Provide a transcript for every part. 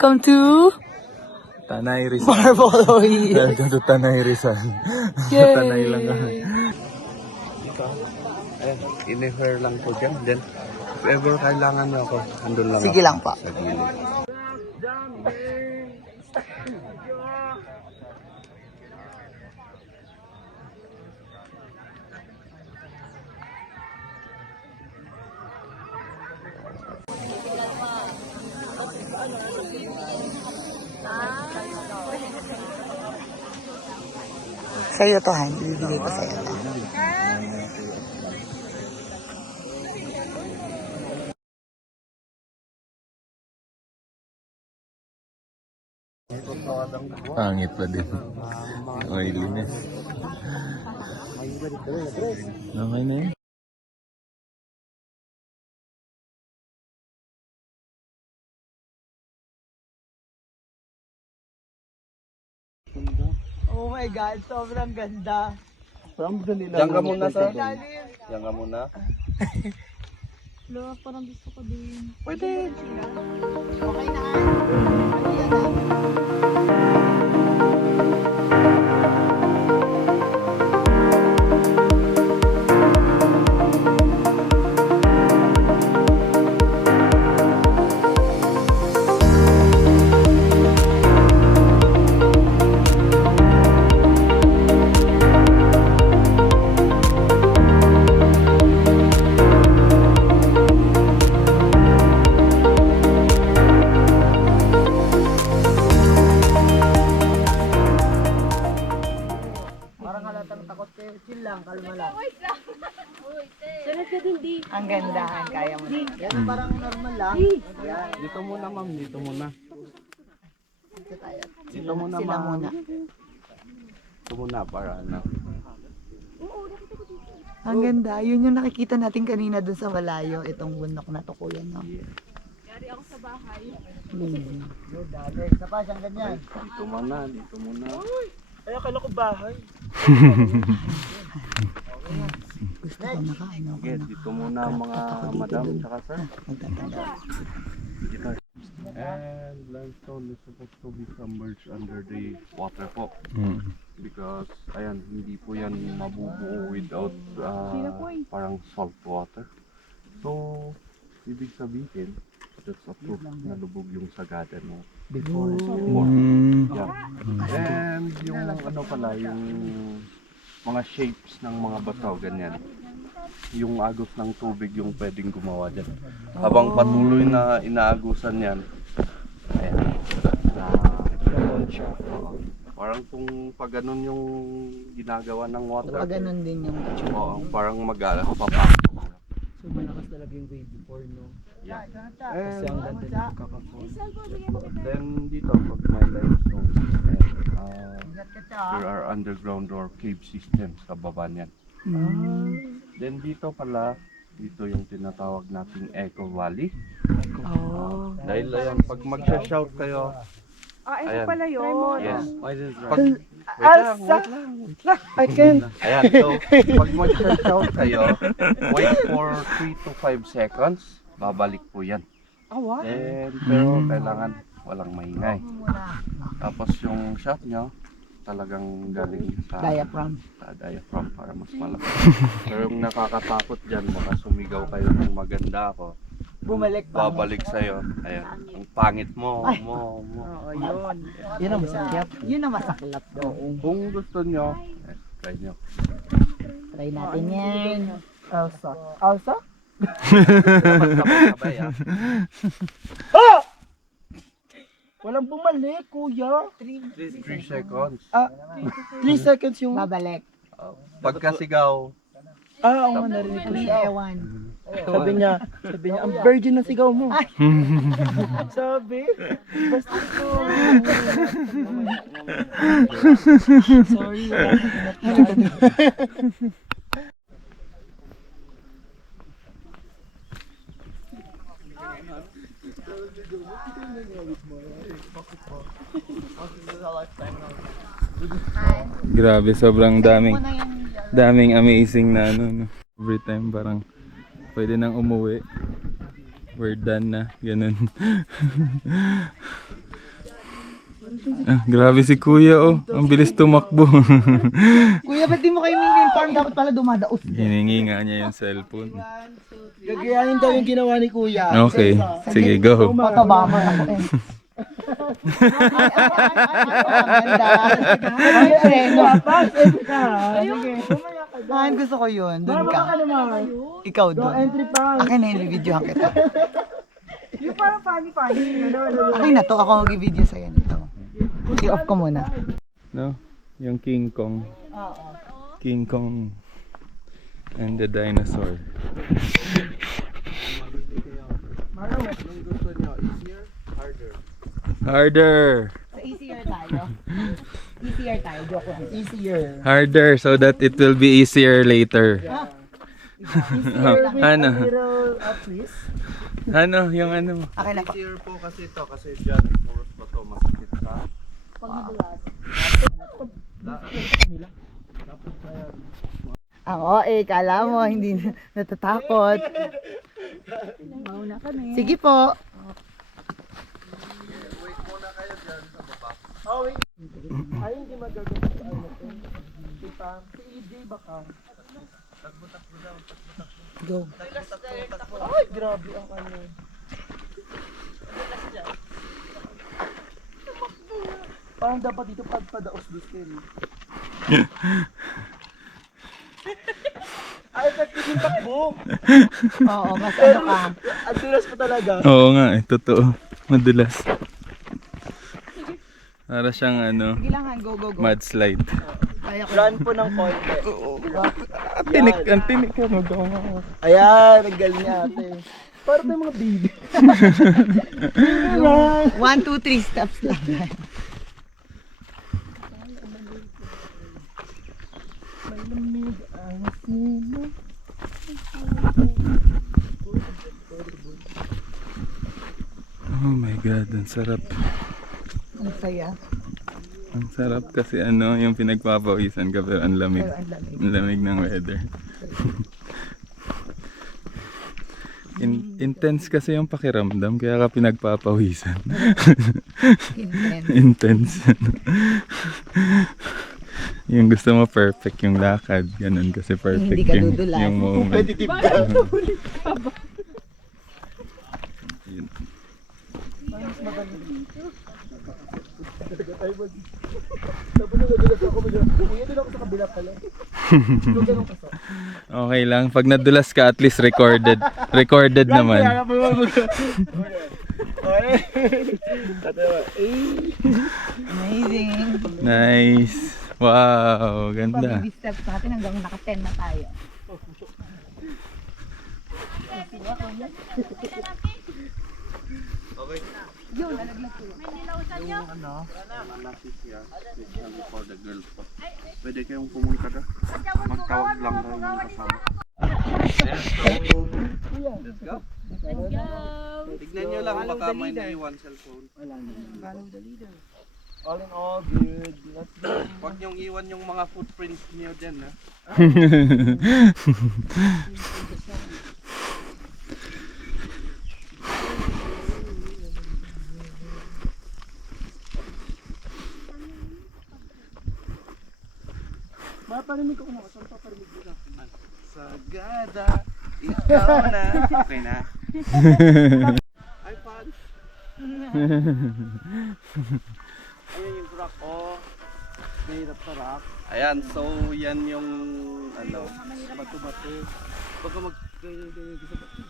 welcome to Tanay Rizal. Marble Hill. Welcome to Tanay Rizal. Yay! Tanay lang kami. Ayan, in-refer lang po dyan. Then, if ever kailangan nyo ako, andun lang Sige ako lang pa. sa gilid. Sa'yo to, Han. Ibibigay ko sa'yo to. Pangit pa din. Oily na. Okay na yun. Oh my God, sobrang ganda. Diyan ka muna, sir. Diyan ka muna. Lola, parang gusto ko din. Pwede. Okay na. Ang ganda, Han. Kaya mo. Yan parang normal lang. Yan. Dito muna, ma'am. Dito muna. Dito tayo. Dito muna, Sila ma'am. muna. Dito muna para ano. Ang ganda. Yun yung nakikita natin kanina dun sa malayo. Itong bundok na to, kuya, no? Yari ako sa bahay. Yun, dali. Isa pa siyang ganyan. Dito muna, dito muna. Ay, akala ko bahay. Gusto ko nakaano. Sige, dito muna mga madam tsaka sir. Magtatanda. And limestone is supposed to be submerged under the water po. Because, ayan, hindi po yan mabubuo without parang salt water. So, ibig sabihin, that's a proof na lubog yung sagada mo before. Yeah. And yung ano pala, yung mga shapes ng mga bato, ganyan. Yung agos ng tubig yung pwedeng gumawa dyan. Habang patuloy na inaagusan yan, ayan. Parang kung pag ganun yung ginagawa ng water. Pag ganun din yung Oo, parang papasok. So malakas talaga yung wave before, no? Yeah. Kasi ang ganda ng pagkakapon. Then dito, pag may limestone, there are underground or cave systems sa baba niyan. Then dito pala, dito yung tinatawag nating Echo Valley. Oh. Dahil ayan, pag mag-shout kayo, Ito ayan. pala yun. Yes. Pag, Alsa! I can. Ayan, so pag mag-shout kayo, wait for 3 to 5 seconds, babalik po yan. Awa? And, pero kailangan walang maingay. Tapos yung shot nyo, talagang galing sa Diaphragm. Diaphragm para mas malaki. Pero yung nakakatakot dyan, baka sumigaw kayo ng maganda ako. Bumalik pa. Babalik sa'yo. Ayan, ang pangit mo. Oo, yun. Yun ang masaklap. Yun ang masaklap daw. Kung gusto nyo, try nyo. Try natin yan. Alsa. Alsa? Sabay-sabay Ah! Walang bumalik, kuya. 3 seconds. 3 seconds yung... Babalik. Pagkasigaw, Oo nga, narinig ko siya. Ewan. Sabi niya, ang virgin na sigaw mo. Sabi, basta ko. Sorry. grabe, sobrang daming amazing na ano, no? Every time parang pwede nang umuwi. We're done na, ganun. Ah, grabe si kuya oh. Ang bilis tumakbo. Kuya, ba't di mo kayo inform? Dapat pala dumadaos. Hiningi nga niya yung cellphone. Gagayahin daw yung ginawa ni Kuya. Okay, sige go. Patabaman ako eh. Ayun, gusto ko yun. Doon ka. Ikaw doon. Entry pa. Akin na yung videohan kita. Yung parang funny-funny. Akin na to. Ako mag-video sa'yo nito. I-off ko muna. No? Yung King Kong. King Kong and the dinosaur. Harder. Easier tayo. Easier tayo. Joke lang. Easier. Harder so that it will be easier later. Ano? Little please. Ano? Yung ano mo? Akin na. Easier po kasi ito kasi dyan, puros pa to, masakit ka. Ang OA, kala mo, hindi natatakot. Mauna kami. Sige po. Oh, wait. Ay, hindi magagawa sa ano to. Diba? Si EJ baka. Go. Ay, grabe ang ano. Parang dapat dito pagpadaos din. Ay, effective yung takbo. Oo, mas ano ka. Ang dulas pa talaga. Oo nga eh, totoo. Madulas. Para siyang ano, Sige lang, Han. Go, go, go. mudslide. Kaya ko. Run po ng konti. Ang tinik ka, magawa nga. Ayan, ang galing niya ate. Parang may mga baby. 1, 2, 3 steps lang. Malamig ang sino. Oh my god, ang sarap. Ang saya. Ang sarap kasi ano, yung pinagpapawisan ka pero ang lamig. Pero ang lamig. Ang lamig ng weather. Intense kasi yung pakiramdam kaya ka pinagpapawisan. Intense. Intense. Yung gusto mo perfect yung lakad, ganun kasi perfect Hindi ka yung, dudulas. yung moment. Competitive ka. Yun. Tapos nadulas ako. Kuya, doon ako sa kabila pala. Yung ganun kasi. Okay lang, pag nadulas ka at least recorded. Recorded naman. Amazing. Nice. Wow, ganda. Baby steps natin hanggang naka-10 na tayo. For the girls po. Pwede kayong pumunta ka. Magtawag lang kayo ng kasama. Let's go. Tignan nyo lang baka may naiwan cellphone. All in all, good. Let's go. Huwag nyong iwan yung mga footprints niyo dyan ha. Maparinig ko na. Saan paparinig ko na? Sagada, ikaw na. Okay na. iPad. Ayan yung rock. Oh, mahirap sa rock. Ayan, so yan yung ano, bato-bato. Baka mag-ganyan-ganyan sa bato.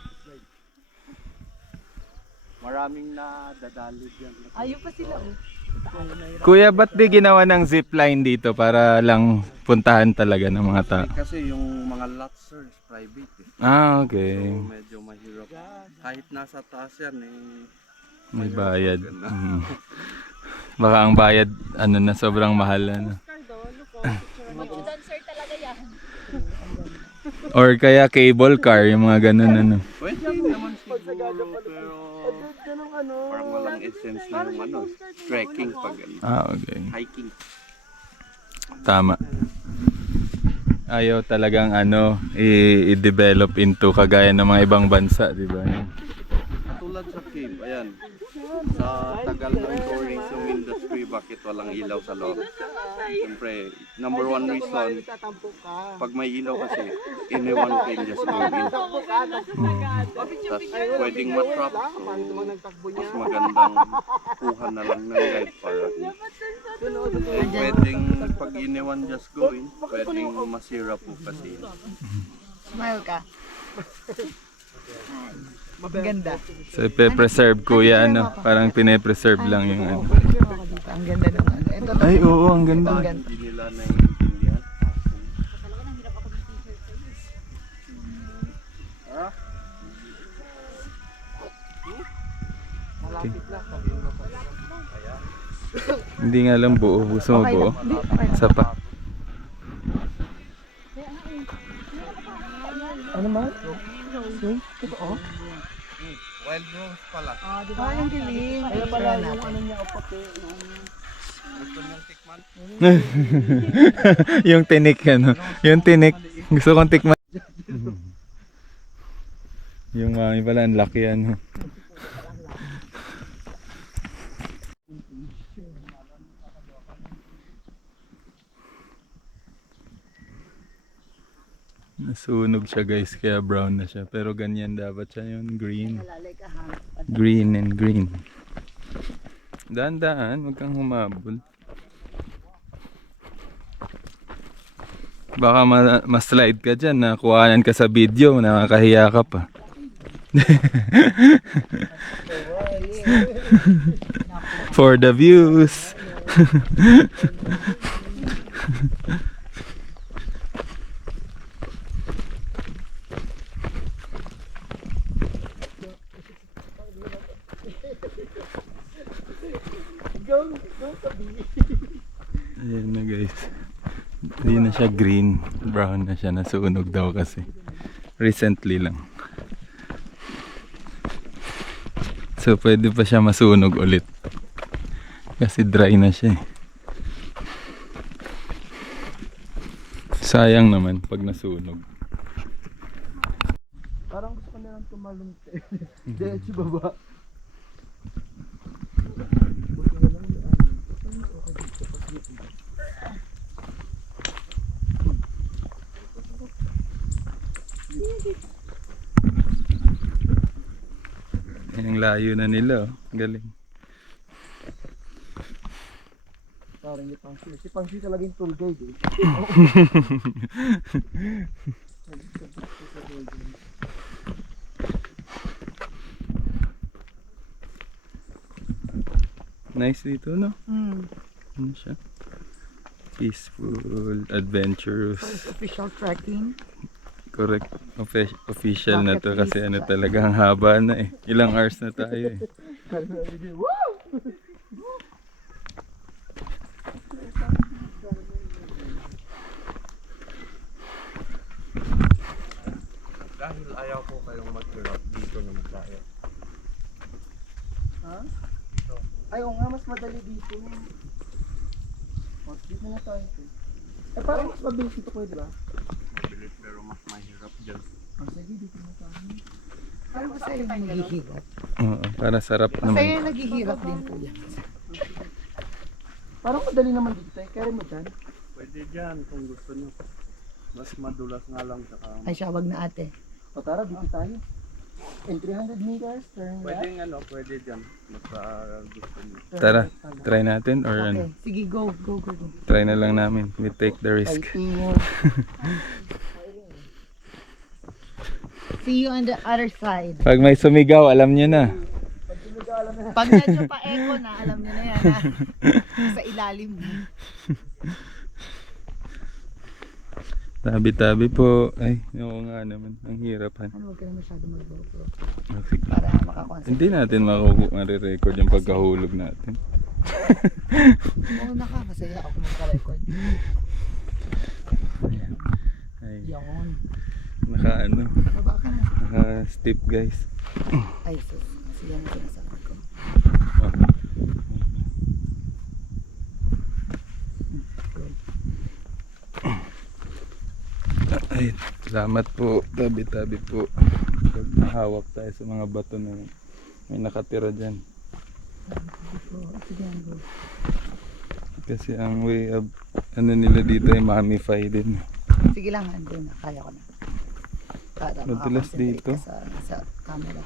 Maraming nadadalid yan. Ayun pa sila oh. Kuya, ba't di ginawa ng zipline dito para lang puntahan talaga ng mga tao? Kasi yung mga lots sir, is private eh. Ah, okay. So medyo mahirap. Kahit nasa taas yan eh. May bayad. Mm. Baka ang bayad, ano na, sobrang mahal na. Dancer talaga yan. Or kaya cable car, yung mga ganun ano. Pwede naman siguro pero parang walang essence na yung ano, trekking pag ano, Ah, okay. hiking. Tama. Ayaw talagang ano, i-develop into kagaya ng mga ibang bansa, di ba? Katulad sa cave, ayan. Sa tagal ng tourism industry, bakit walang ilaw sa loob? Siyempre, number one reason, pag may ilaw kasi, anyone can just go in. Tapos pwedeng matrap, so mas magandang kuha na lang ng guide para. Pwedeng pag anyone just go in, pwedeng masira po kasi. Smile ka. Ang ganda. So, ipe-preserve kuya, ano? Parang pine-preserve lang yung ano. Picture ako dito. Ang ganda naman. Ito na. Ay, oo, ang ganda. Ang ganda. Hindi nila naiintindihan. Hindi nga lang buo. Gusto mo Okay buo? lang. Hindi, okay lang. Isa pa. Ano man? Wild rose pala. Ay, ang galing. Kaya pala yung ano niya, pati. Gusto niyong tikman? Yung tinik, ano? Yung tinik. Gusto kong tikman. Yung mami pala, ang laki, ano? Nasunog siya guys, kaya brown na siya. Pero ganyan dapat siya yun, green. Green and green. Daan-daan, huwag kang humabol. Baka ma-slide ka dyan, nakuhanan ka sa video, nakakahiya ka pa. For the views. Ayan na guys. Hindi na siya green, brown na siya, nasunog daw kasi. Recently lang. So pwede pa siya masunog ulit. Kasi dry na siya eh. Sayang naman pag nasunog. Parang gusto ko na lang tumalunte. Diretso baba. Ang layo na nila, oh. Galing. Parang ni Pangsi. Si Pangsi talaga yung tour guide eh. Nice dito, no? Mm. Ano siya? Peaceful, adventurous. Official trekking. Correct. Official na to kasi ano talaga, ang haba na eh. Ilang hours na tayo eh. Dahil ayaw ko kayong mag-drop, dito naman tayo. Ha? Ay, oo nga, mas madali dito. O, dito na tayo. Eh, parang mas mabilis dito ko, di ba? Mabilis pero mas mahirap dyan. O, sige, dito na tayo. Parang masaya yung naghihirap. Oo, para sarap Masaya naman. yung naghihirap din kuya. Parang madali naman dito tayo. Kaya mo dyan. Pwede dyan kung gusto nyo. Mas madulas nga lang saka. Ay siya, wag na ate. O, tara, dito tayo. In 300 meters, turn left. Pwede ano, pwede dyan. Basta gusto nyo. Tara, try natin or ano? Okay, sige go, go, go, go. Try na lang namin. We take the risk. See you on the other side. Pag may sumigaw, alam nyo na. Pag medyo pa-echo na, alam niyo na yan ha. Sa ilalim. Tabi-tabi po. Ay, oo nga naman. Ang hirap han. Ano, wag ka na masyado mag-GoPro. Oh, sige. Para makakonsentrate. Hindi natin marirecord yung pagkahulog natin. Oo na ka, masaya ako magka-record. Ay, Yun. naka ano, Baba ka na. naka steep guys. Ay sus, kasi yan ang sinasabi ko. Oh. Ay, salamat po. Tabi-tabi po. Pag nahawak tayo sa mga bato na may nakatira dyan. Kasi ang way of ano nila dito ay mamify din. Sige lang, andun na. Kaya ko na. Para Madulas makakonsentrate dito. ka sa camera.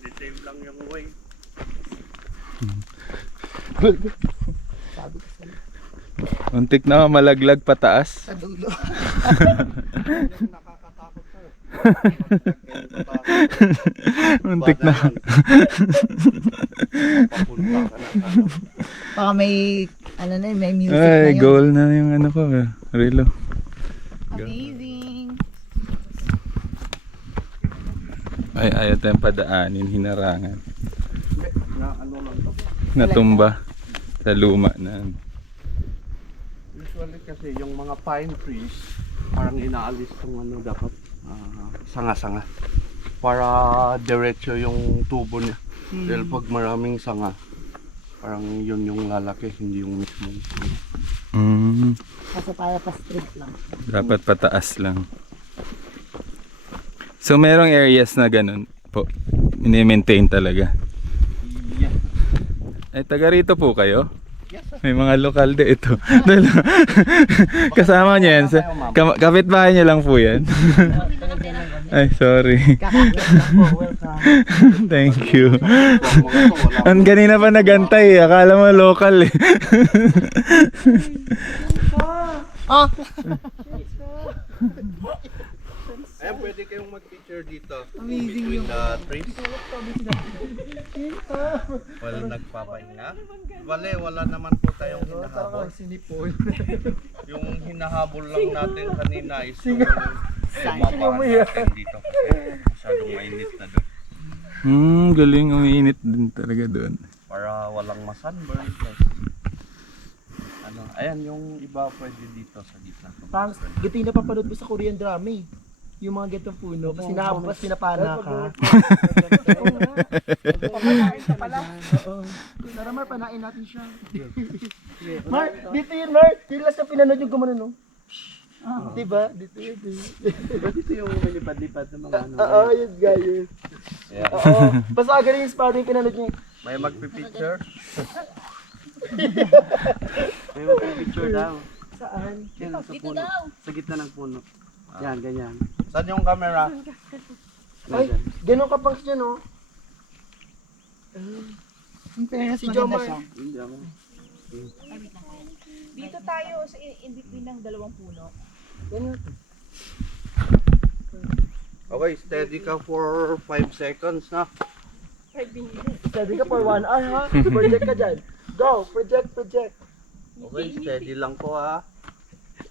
The same lang yung way. Sabi ko sa'yo. Untik na malaglag pataas. Sa dulo. Nakakatakot po. Untik na. Papunta ka na. Baka may, ano na yun, may music na Ay, yun. goal na yung ano ko. Relo. Amazing. Ay, ayaw tayong padaanin, hinarangan. Na ano lang to. Natumba sa luma na. Usually kasi yung mga pine trees, parang inaalis tong ano dapat sanga-sanga. Para diretso yung tubo niya. Dahil pag maraming sanga, parang yun yung lalaki, hindi yung mismong sanga. Kasi para pa straight lang. Dapat pataas lang. So merong areas na ganun po. Mini-maintain talaga. Yeah. Ay, taga rito po kayo? Yes, sir. May mga lokal de ito. Kasama niyo yan. Kapitbahay niyo lang po yan. Ay, sorry. Thank you. Ang ganina pa nagantay. Akala mo lokal eh. Ayan, pwede kayong mag-picture dito. Amazing Between the trees. Wala nagpapahinga. Bale, wala naman po tayong hinahabol. Yung hinahabol lang natin kanina is yung lumabahan natin dito. Masyadong mainit na doon. Galing. Umiinit din talaga doon. Para walang masunburn. Ano, ayan yung iba pwede dito sa gitna. Parang ganito yung napapanood mo sa Korean drama eh. Yung mga gantong puno. Kasi nahabas, pinapana ka. Papanain ka pala. Oo. Tara Mar, panain natin siya. Mar, dito yun Mar. Yung last na pinanood yung gumano no? Diba? Dito yun. Dito yung malipad-lipad ng mga ano. Oo, yun guys. Yeah. Oo. Basta ganun yung spot yung pinanood niya. May magpipicture? May magpipicture daw. Saan? Yan, sa Dito puno. daw. Sa gitna ng puno. Yan, ganyan. Saan yung camera? Ay, ganun ka pang siya no? In fairness, Si maganda Jomar. siya. Hindi ako. Dito tayo sa in between ng dalawang puno. Ganun. Okay, steady ka for 5 seconds na. 5 minutes. Sabi ka for 1 hour ha? Project ka dyan. Go! Project! Okay, steady lang po ha.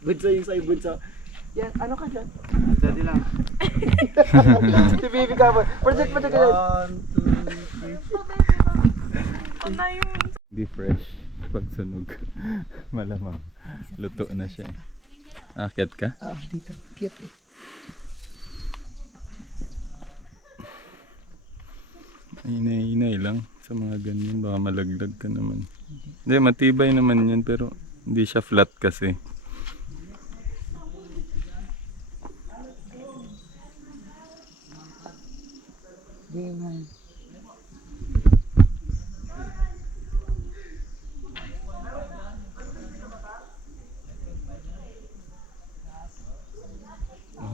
Bunso yung sa'yo, bunso. Yan, ano ka dyan? Steady lang. Si Bibi ka po. Project ka dyan. 1, 2, 3. Be fresh. Pag sunog. Malamang. Luto na siya. Akit ka? Dito. Cute eh. Inay lang sa mga ganyan. Baka malaglag ka naman. Hindi, matibay naman yan pero hindi siya flat kasi. Ganyan.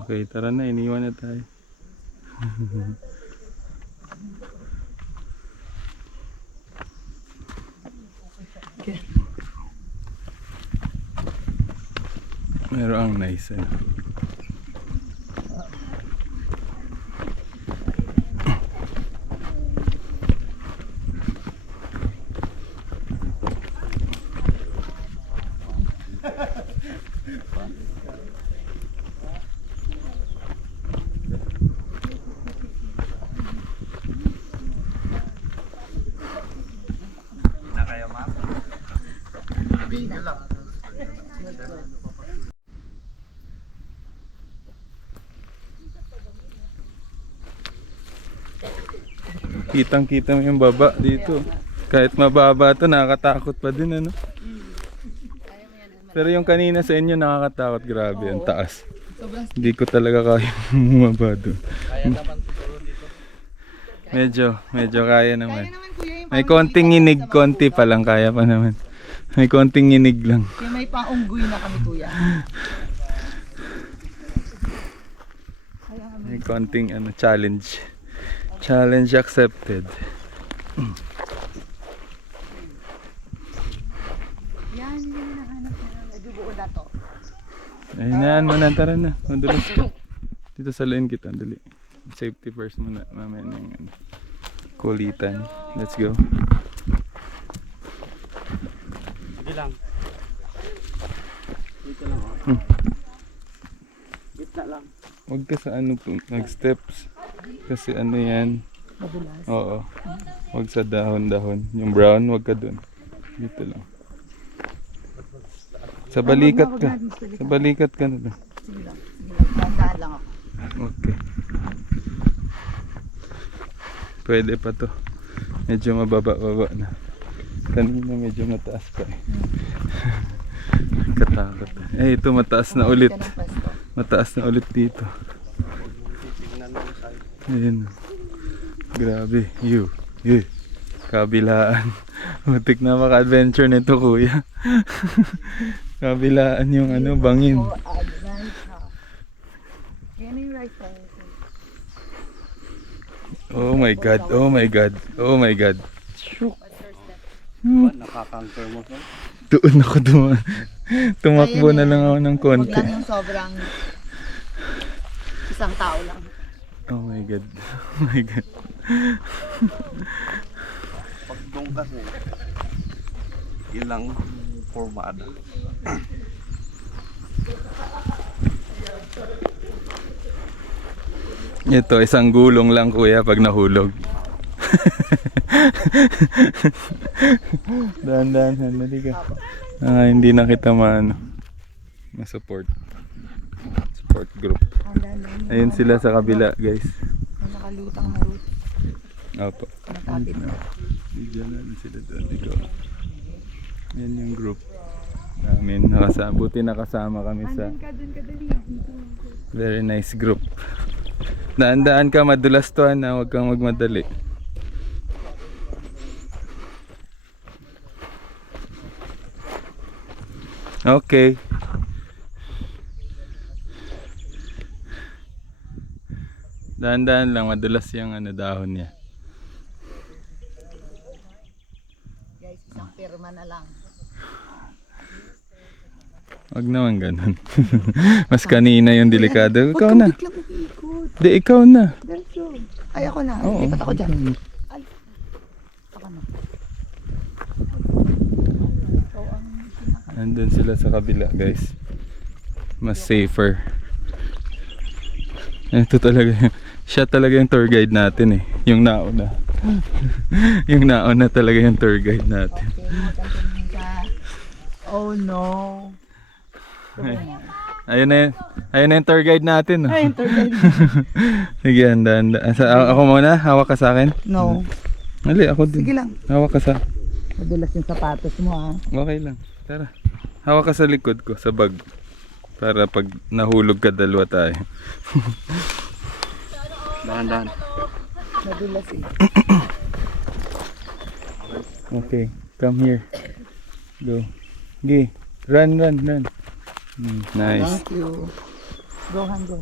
Okay, tara na. Iniwan na tayo. Meron ang nice eh. Na kayo, ma'am? Kitang-kita mo yung baba dito. Kahit mababa to, nakakatakot pa din ano. Pero yung kanina sa inyo nakakatakot, grabe, ang taas. Hindi ko talaga kaya bumaba doon. Medyo kaya naman. Kaya naman kuya yung May konting inig, konti pa lang, kaya pa naman. May konting inig lang. Kaya may paunggoy na kami kuya. May konting challenge. Challenge accepted. Yan, hindi na nahanap na. Nadubuo na to. Ayun mo na, tara na. Madulas ka. Dito sa lane kita, dali. Safety first muna. Mamaya na yung kulitan. Let's go. Hindi lang. Dito lang Gitna lang. Huwag ka sa mag-steps. Kasi yan. Madulas. Oo. Huwag sa dahon-dahon. Yung brown, huwag ka dun. Dito lang. Sa balikat ka. Sa balikat ka na lang. Sige lang. Dandaan lang ako. Okay. Pwede pa to. Medyo mababa-baba na. Kanina medyo mataas pa eh. Katakot. Ito mataas na ulit. Mataas na ulit dito. Ayun. Grabe. Kabilaan. Matik na maka-adventure nito kuya. Kabilaan yung bangin. So, advance ha. Yan yung right side. Oh my god. Oh my god. Oh my god. Nakakanker mo sa? Doon ako dumaan. Tumakbo na lang ako ng Huwag konti. lang yung sobrang isang tao lang. Oh my god. Oh my god. Pag doon kasi, ilang formada. Ito, isang gulong lang kuya pag nahulog. Dahan-dahan, dali ka. Hindi na kita ma-support. Support group. Ayun sila sa kabila, guys. Nakalutang na route. Opo. Nakapit na. Diyan na sila doon. Ikaw. Yan yung group namin. Buti nakasama kami sa very nice group. Daan-daan ka, madulas to na, huwag kang magmadali. Okay. Daan-daan lang, madulas yung dahon niya. Guys, isang pirma na lang. Wag naman ganun. Mas kanina yung delikado. Ikaw na. Huwag kang umiikot. Di, ikaw na. Diretso. Ay, ako na. Oo. Lipat ako dyan. Ay. Ako na. Andun sila sa kabila, guys. Mas safer. Ito talaga. Siya talaga yung tour guide natin eh. Yung nauna. Yung nauna talaga yung tour guide natin. Okay, magandang ka. Oh no. Ayun na yung tour guide natin. Oh. Ay, tour guide. Sige, handa. Ako muna, hawak ka sa akin. No. Mali, ako din. Sige lang. Hawak ka sa... Madulas yung sapatos mo ha. Okay lang. Tara. Hawak ka sa likod ko, sa bag. Para pag nahulog ka, dalawa tayo. Dahan-dahan. Madulas eh. Okay, come here. Go. Gi. Run. Nice. Thank you. Go, Han, go.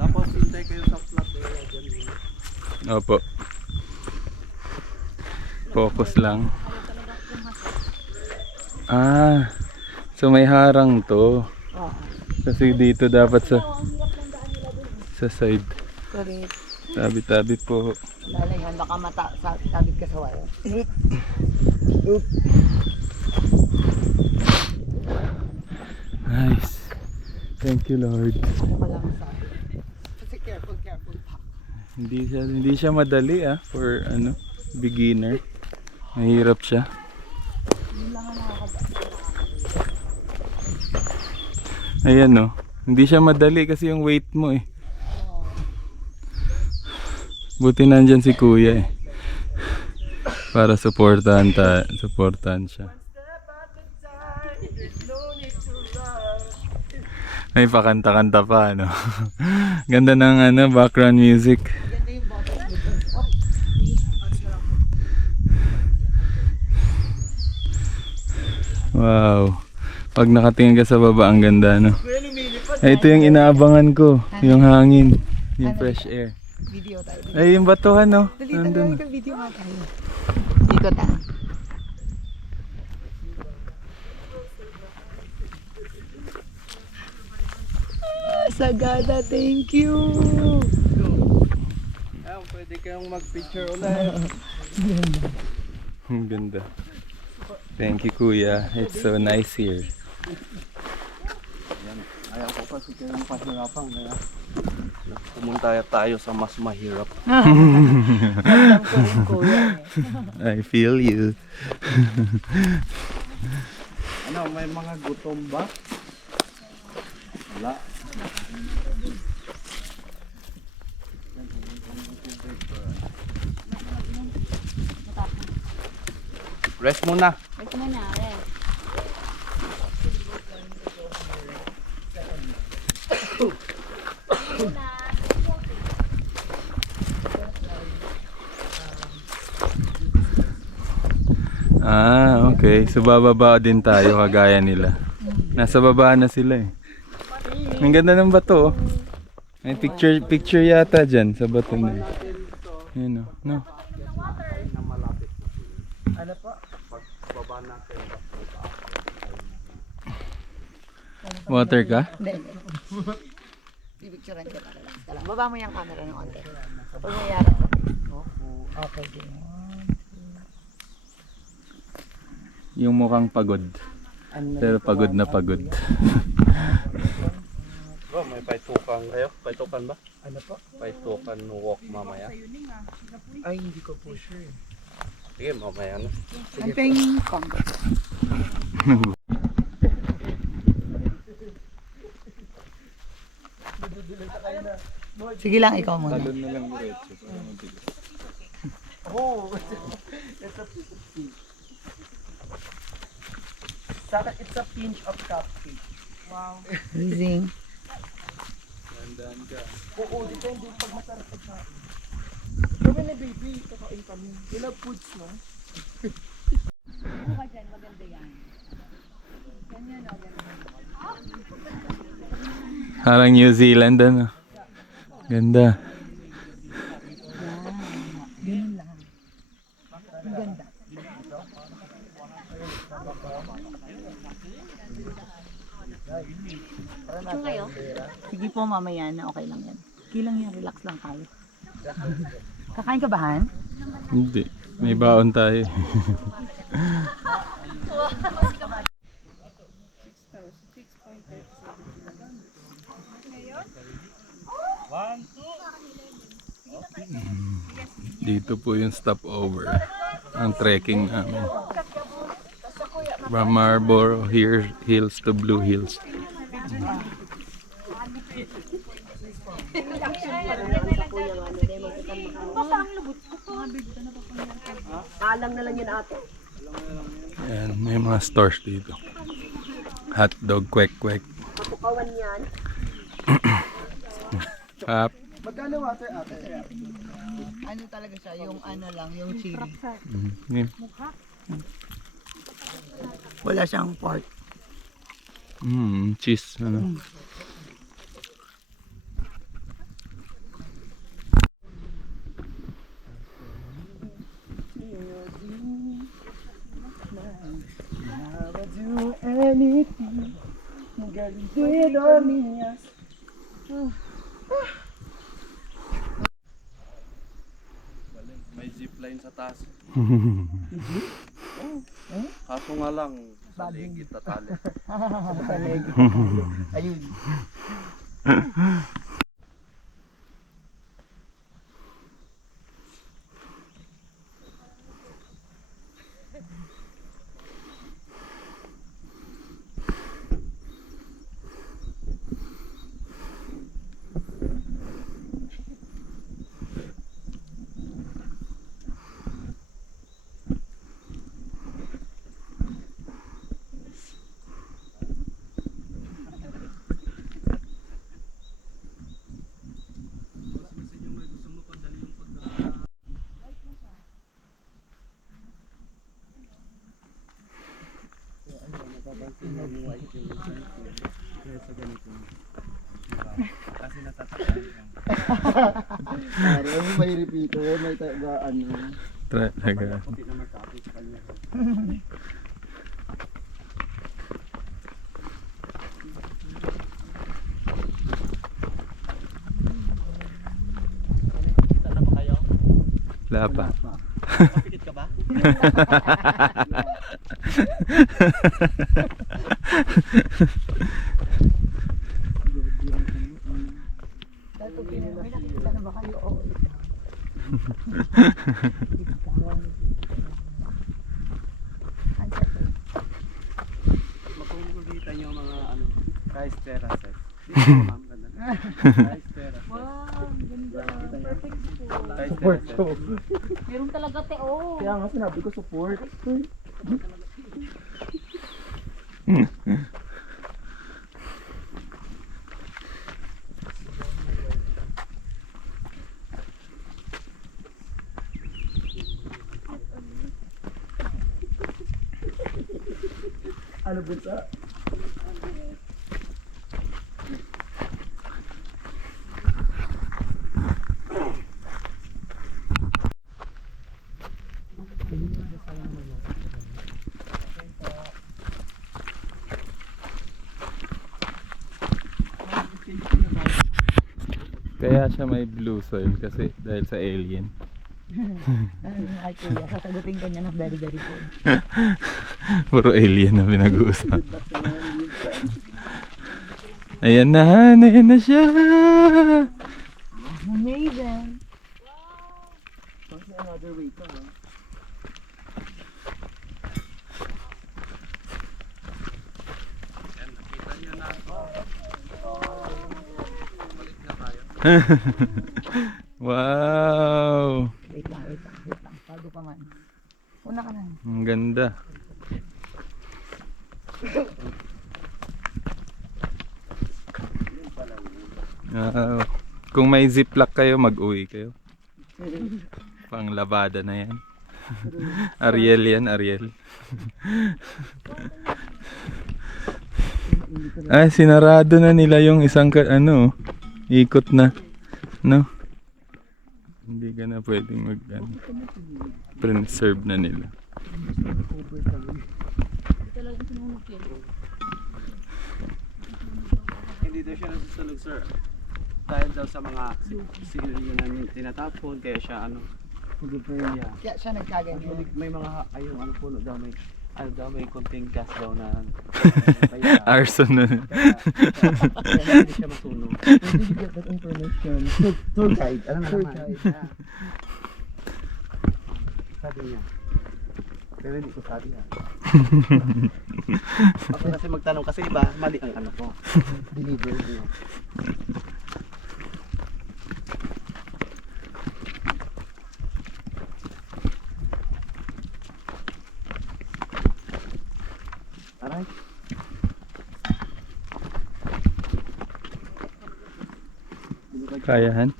Tapos hintay kayo sa flat area dyan. Opo. Focus lang. So may harang to. Kasi dito dapat sa side. Correct. Tabi-tabi po. Lalayan, baka sabit ka sa wala. Nice. Thank you, Lord. Ako lang sa... Kasi careful pa. Hindi siya madali for beginner. Mahirap siya. Ayan no. Hindi siya madali kasi yung weight mo eh. Buti nandyan si kuya eh. Para supportahan siya. May pakanta-kanta pa, ano. Ganda ng ano, background music. Wow. Pag nakatingin ka sa baba, ang ganda, no? Ay, ito yung inaabangan ko. Yung hangin. Yung fresh air. Video tayo. Ay, yung batuhan, no? Dali, Nandun. video nga tayo. Dito tayo. Sagada, thank you. Ayun, pwede kayong mag-picture ulit. Ang ganda. Thank you, Kuya. It's so nice here. Ayaw ko kasi kayo pahirapan. Kaya pumunta tayo sa mas mahirap. Alam ko rin, kuya. I feel you. Ano, may mga gutom ba? Wala. Rest muna. Ito na na, rin. Ah, okay. So bababa din tayo kagaya nila. Nasa baba na sila eh. Ang ganda ng bato oh. May picture yata dyan sa bato na yun. Yun oh. No. Ano po? Water ka? Hindi. Pipicturean kita. Relax ka lang. Baba mo yung camera ng onte. Pag may yarap ka. Okay, ganyan. Yung mukhang pagod. Pero pagod na pagod. Bro, may paitukan kayo? Paitukan ba? Ano po? Paitukan walk mamaya. Ay, hindi ko po sure. Sige, mamaya na. Anting combo. Sige lang, ikaw muna. Talon na lang diretso. Oh, it's a piece of cake. Sa akin, it's a pinch of cupcake. Wow. Amazing. Tandaan ka. Oo, depende pag masarap pa sa akin. Kami na baby, kakain kami. We love foods, no? Buka dyan, maganda yan. Ganyan o, ganyan. Parang New Zealand ano. Ganda. Ganun lang. Ang ganda. Picture kayo? Sige po, mamaya na. Okay lang yan. Okay lang yan. Relax lang tayo. Kakain ka ba, Han? Hindi. May baon tayo. Dito po yung stopover. Ang trekking namin. From Marlboro Hills to Blue Hills. Alang na lang yun ate. Ayan, may mga stores dito. Hotdog, kwek-kwek. Papukawan yan. Pap. Magkano water ate? Ano talaga siya? Yung ano lang, yung chili. Mm, Wala siyang pork. cheese. Ano. I would do anything. Girl, you did on me, yes. May zipline sa taas. Kaso nga lang, sa ligid tatali. Ayun. Parang may repeater, may taga ano. Talaga. Puti na magkapit sa kanya. Wala pa. Kapikit ka ba? Dato may nakikita na ba kayo? Oo. Makikita niyo mga ano, rice terraces. Dito ma'am, ganda. Rice terraces. Wow, ganda. Perfect school. Rice Support terraces. ko. Meron talaga teo. Kaya nga sinabi ko support. Ano bunsa? Kaya siya may blue soil kasi dahil sa alien. Ay kuya, sasagutin ka niya ng very very good. Puro alien na pinag-uusap. Ayan na siya. Amazing. Kasi another way to, ha? Nakita niyo na. Balik na tayo. Wow! Wait lang. Bago pa man. Una ka na. Ang ganda. Wow. Kung may ziplock kayo, mag-uwi kayo. Pang labada na yan. Ariel yan, Ariel. Ay, sinarado na nila yung isang ano, ikot na. No? Hindi ka na pwedeng mag preserve na nila. Talagang sinunog yun. Hindi daw siya nasusunog, sir. Dahil daw sa mga sigarilyo na tinatapon, kaya siya ano. Hindi po yun niya. Kaya siya nagkaganyan. May mga ayong ano puno daw, may konting gas daw na Arson na. kaya hindi siya masunog. Where did you get that information? Tour guide. Alam Tour naman. guide. Sabi niya. Pero hindi ko sabi ha. Ako kasi magtanong kasi iba, mali ang ano ko. Deliver mo. Aray. Kayahan?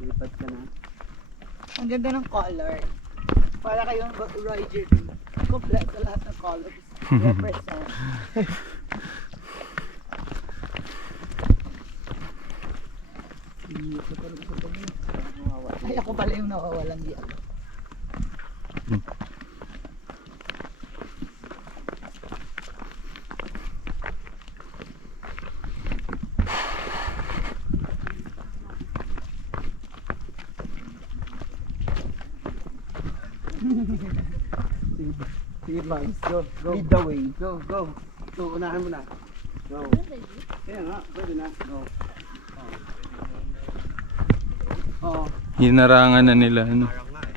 Lipat ka na. Ang ganda ng color. Para kayong Roger. Kompleto lahat ng colors. Represent. Ay, ako pala yung nawawalang di ako. Sige, Mans. Go. Lead the way. Go, go. Go, unahan mo na. Go. Kaya nga, pwede na. Go. Oo. Hinarangan na nila. Ano? Parang nga eh.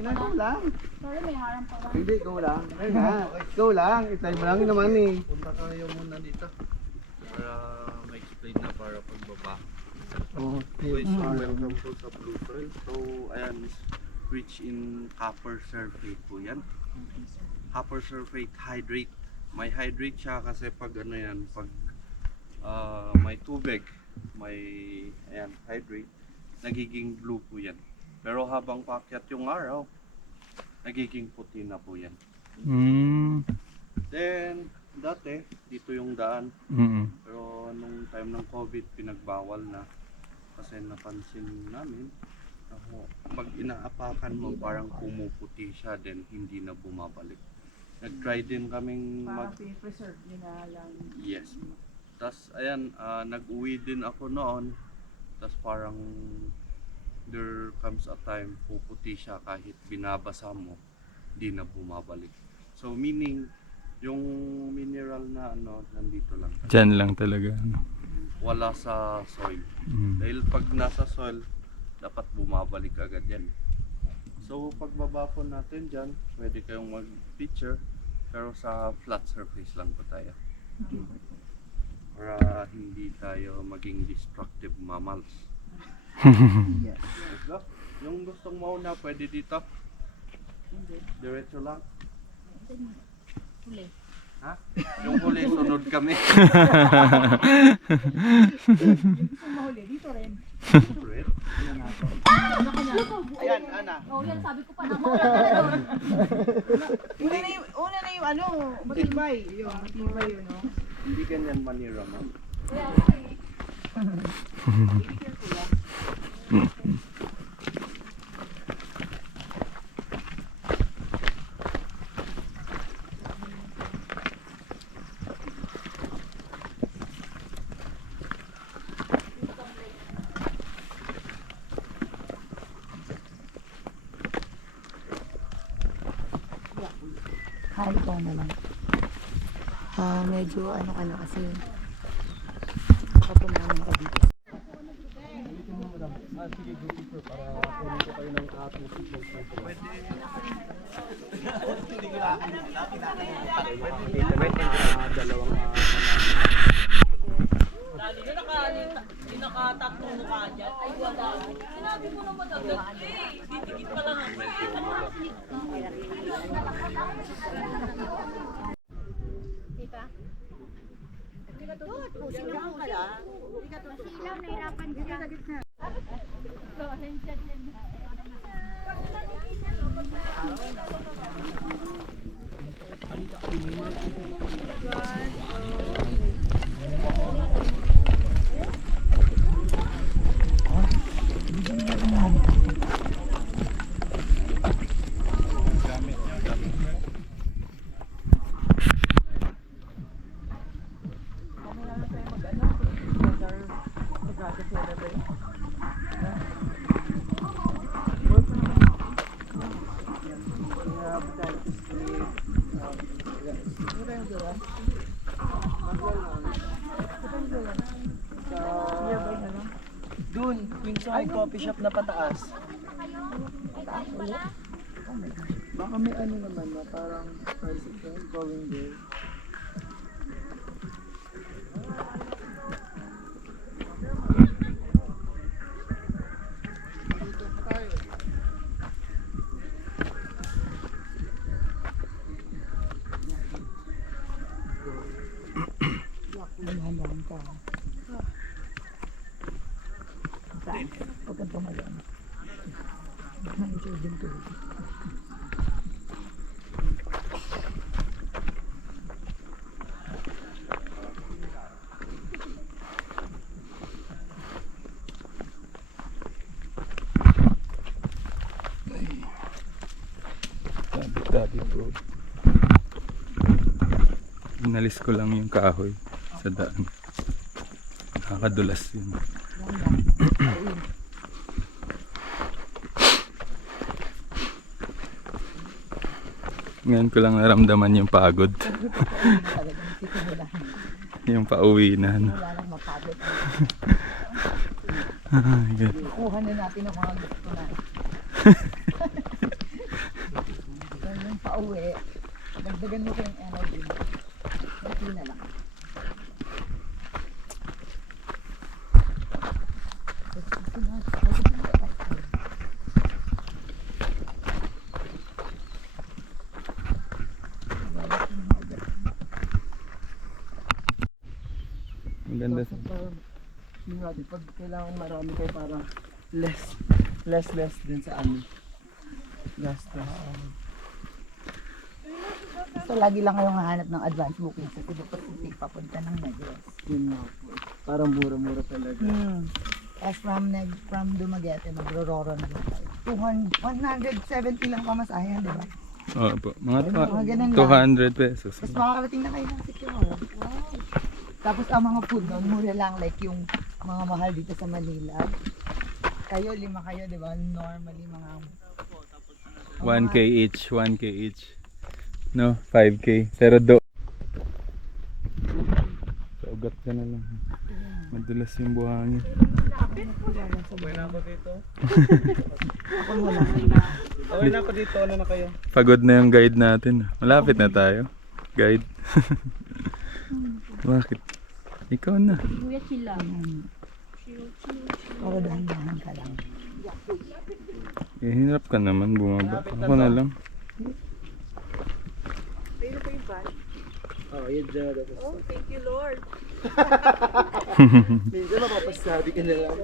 Ginagawa lang. Sorry, may harang pa lang. Hindi, go lang. Kaya nga. Go lang. Itay mo lang yun naman eh. Punta tayo muna dito. Para ma-explain na para pagbaba. Okay. So, welcome po sa Blue Trail. So, ayan, rich in copper sulfate po yan. Copper sulfate hydrate. May hydrate siya kasi pag ano yan, pag may tubig, may ayan, hydrate, nagiging blue po yan. Pero habang paakyat yung araw, nagiging puti na po yan. Mm. Then, dati, dito yung daan. Mm. Pero nung time ng COVID, pinagbawal na. kasi napansin namin, pag inaapakan mo parang pumuputi siya then hindi na bumabalik. Nag-try din kaming preserve nyo na lang. yes. Tas ayan, nag-uwi din ako noon. Tas parang there comes a time puputi siya kahit binabasa mo, di na bumabalik. So meaning yung mineral na ano nandito lang. Diyan lang talaga. Ano. Wala sa soil. Mm. Dahil pag nasa soil, dapat bumabalik agad yan. So pagbaba po natin dyan, pwede kayong mag-picture pero sa flat surface lang po tayo. Para hindi tayo maging destructive mammals. Yes. Let's go. Yung gustong mauna, pwede dito. Diretso lang. Huli. Ha? Yung huli, sunod kami. Kung mahuli, dito rin. Red. Ayan, Ana. Oh, yan sabi ko pa na mawala ka na doon. Una na yung ano, matibay. Yung matibay yun, no? Hindi ganyan manira, ma'am. Kaya ako eh. Kahit ikaw na lang. Medyo ano ka na kasi baka pumahan ka dito. Tita? Doon po, silang ka lang. Silang, nahirapan ka. Dun, yung sa may coffee shop na pataas. Baka may ano naman na parang tricycle going there. Dahan-dahan ka. Pag ka tumalan. Nandiyo din to. Dabi bro. Inalis ko lang yung kahoy sa daan. Nakakadulas yun. Ngayon ko lang naramdaman yung pagod. Yung pauwi na ano. Wala nang mapagod. Oh my God. Kuha na natin ang mga gusto na. Yan yung pauwi. Dagdagan mo ko yung energy mo. Kunti na lang. Ang ganda sa... Yung natin, pag kailangan marami kayo para less din sa amin. Gastos. So, lagi lang kayong hahanap ng advance booking sa Cebu Pacific papunta ng Negros. Yun nga po. Parang mura-mura talaga. Tapos from Dumaguete, magro-roro na lang tayo. 170 lang pamasahe, di ba? Oo po. Mga Mga ganun lang. 200 pesos. Tapos makakarating na kayo ng Sikihor. Wow. Tapos ang mga food doon, mura lang. Like yung mga mahal dito sa Manila. Kayo, 5 kayo, di ba? Normally mga... 1K each, 1K each. No, 5K. Pero sa ugat ka na lang. Madulas yung buhangin. Ako muna. Okay na ako dito, ano na kayo? Pagod na yung guide natin. Malapit na tayo. Guide. Bakit? Ikaw na. Kuya, chill lang. Pero dahan-dahan ka lang. Eh, hirap ka naman bumaba. Ako na lang. Oh, yun dyan. Oh, thank you, Lord. Minsan mapapasabi ka na lang.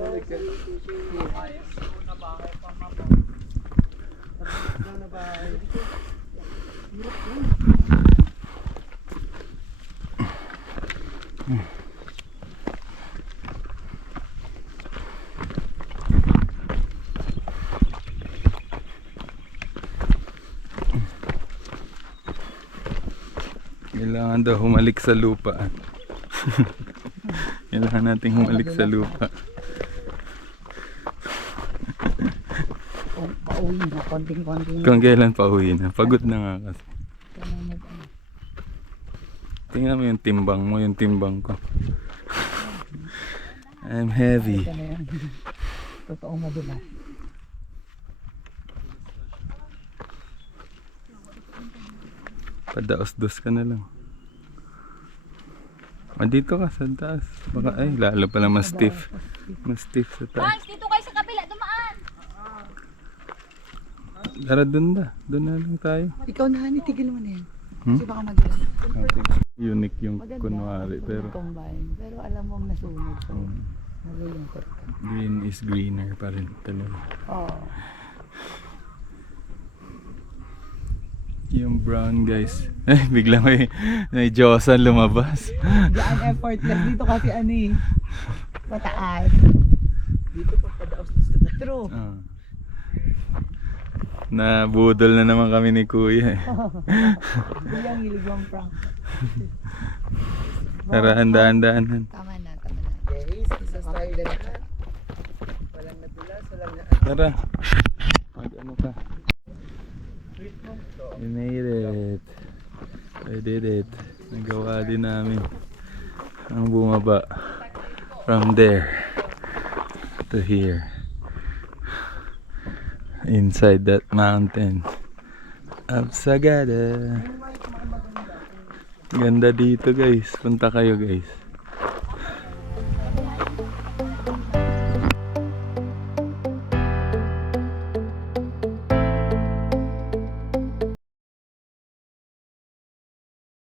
Kailangan daw humalik sa lupa. Kailangan nating humalik sa lupa. Pauwi na, konting-konting na. Kung kailan pa uwi na. Pagod na nga kasi. Tingnan mo yung timbang mo, yung timbang ko. I'm heavy. Ito na yan. Totoong madulas. Padaos-dos ka na lang. Dito ka sa taas. Baka ay, lalo pala mas stiff. Mas stiff sa taas. Guys, dito kayo sa kabila, dumaan. Tara dun na. Dun na lang tayo. Ikaw na, Hani, tigil mo na yan. Hmm? Kasi baka madulas. Okay. Unique yung Maganda. kunwari. Pero Combine. Pero alam mo nasunog. So, um, nalulungkot ka. green is greener pa rin talaga. Oo. Yung brown guys. Ay, bigla may Diyosan lumabas. Diyan effortless dito kasi ano eh. Mataas. Dito pa padaos-dos ka na. True. Ah. Nabudol na naman kami ni Kuya eh. Hindi ang hilig mong prank. Tara, handaan-handaan. Tama na, tama na. Guys, isa tayo na. Walang nadulas, walang na. Tara. Mag-ano ka. We made it. I did it. Nagawa din namin ang bumaba from there to here. Inside that mountain of Sagada. Ganda dito guys. Punta kayo guys.